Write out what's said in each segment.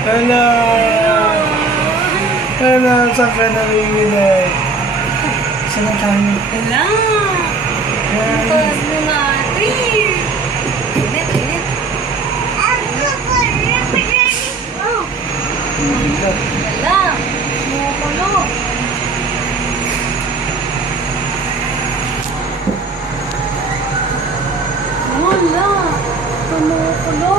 Hala. Hala, saan ka narinig? Saan ang kami? Hala. Ang taas na natin. Init, init. Oh. Hala. Kumukulo. Wala. Kumukulo.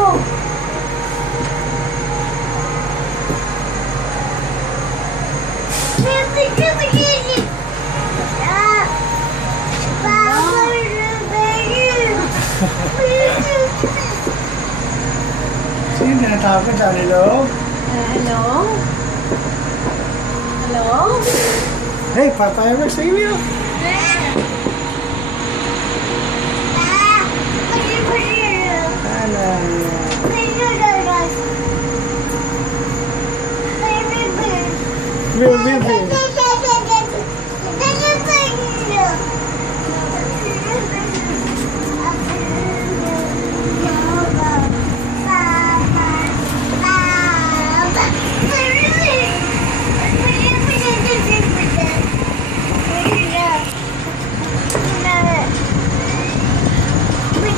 Sino tinatapon sa loob? Hello? Hello? Hey, Papa, sa iyo. Hala. Baby.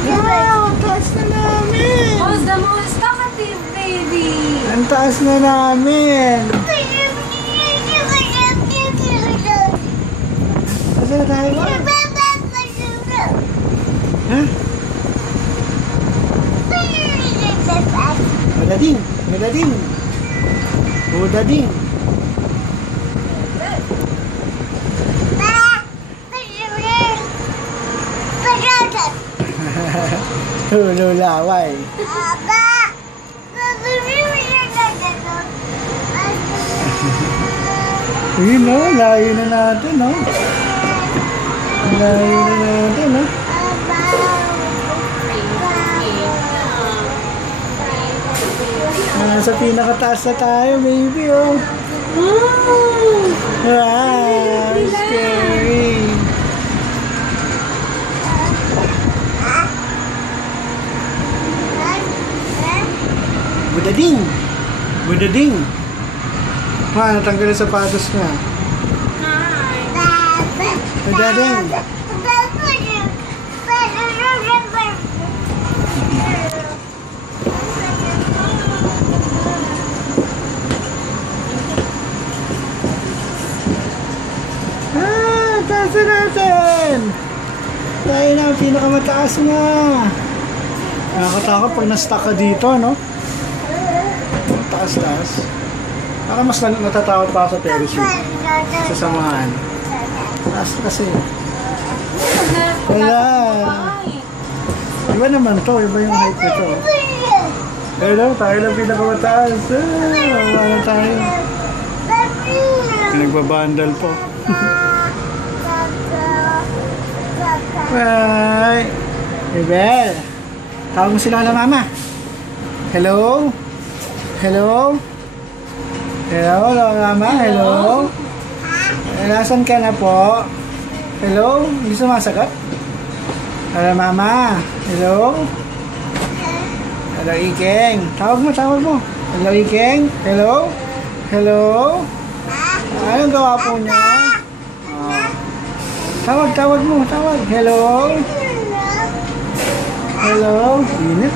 Wow, taas na namin. Who's the most talkative baby? Ang taas na namin. Asa na tayo ba? Ha? Madading. Madading. Madading. Lulaway. Yun no, layo na natin no. Layo na natin no. Sa pinakataas na tayo, baby oh. Wow, scary. Budading! Budading! Natanggal yung sapatos niya. Budading! Taas na natin! Tayo na, pinakamataas na! Nakakatakot pag na-stuck ka dito, no? Taas. Para mas natatakot pa sa Ferris wheel. Sa samahan. Taas kasi. Wala. Iba naman to. Iba yung height nito. Hello, tayo lang pinakamataas. Wala tayo. Nagbabandal po. Bye. Ibel. Tawag mo sila na mama. Hello? Hello? Hello, mama? Hello? Nasaan ka na po? Hello? Hindi sumasagot? Hello, mama? Hello? Hello, Ikeng? Tawag mo. Hello, Ikeng? Hello? Hello? Anong gawa po niya? Tawag mo. Hello? Hello? Init?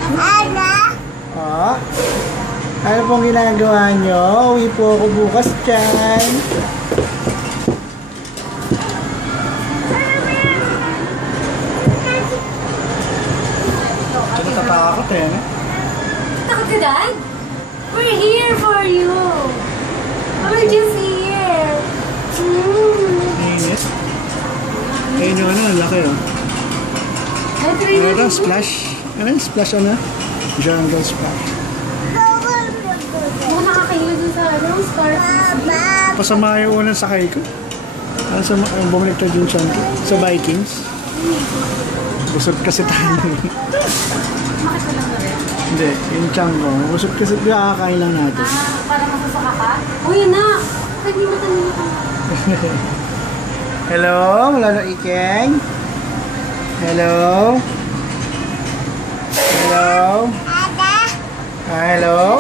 Ano pong ginagawa nyo? Uwi po ako bukas dyan. Natatakot eh. Takot ka, Dad? We're here for you. We're just here. Init. Ayun yung ano, ang laki oh. Ano, splash? Ano yung splash ano? Jungle splash. Nakakahilo dun sa Star. Pasama yung unang sakay ko. Bumalik tayo dun sa Vikings. Busog kasi tayo. Bakit ka lang na rin? Hindi, yung tiyan ko. Busog kasi kakain lang natin. Para masasaka ka? Uy, anak! Hindi matanong ka. Hello, Lolo Ikeng. Hello. Hello. Hello.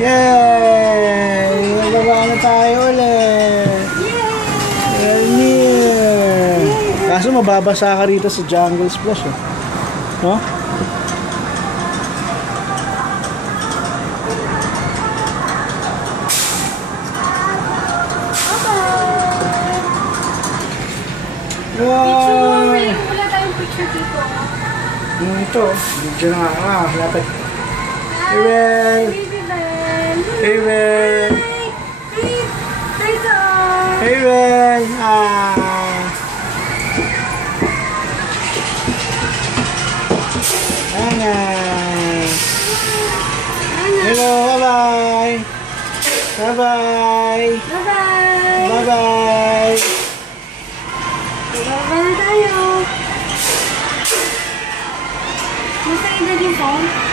Yay! Nababa na tayo ulit. We're near. Kaso mababasa ka rito sa Jungle Splash eh. No? Wow! Wala tayong picture dito. Ito, video na nga. Lapit. Hey, well. Baby Ben. Hey, well. Hi, Tom. Hey, well. Nanay. Hello, bye-bye. Bye-bye. Bye-bye. Bye-bye. Bye-bye na tayo. Nasa edad yung phone?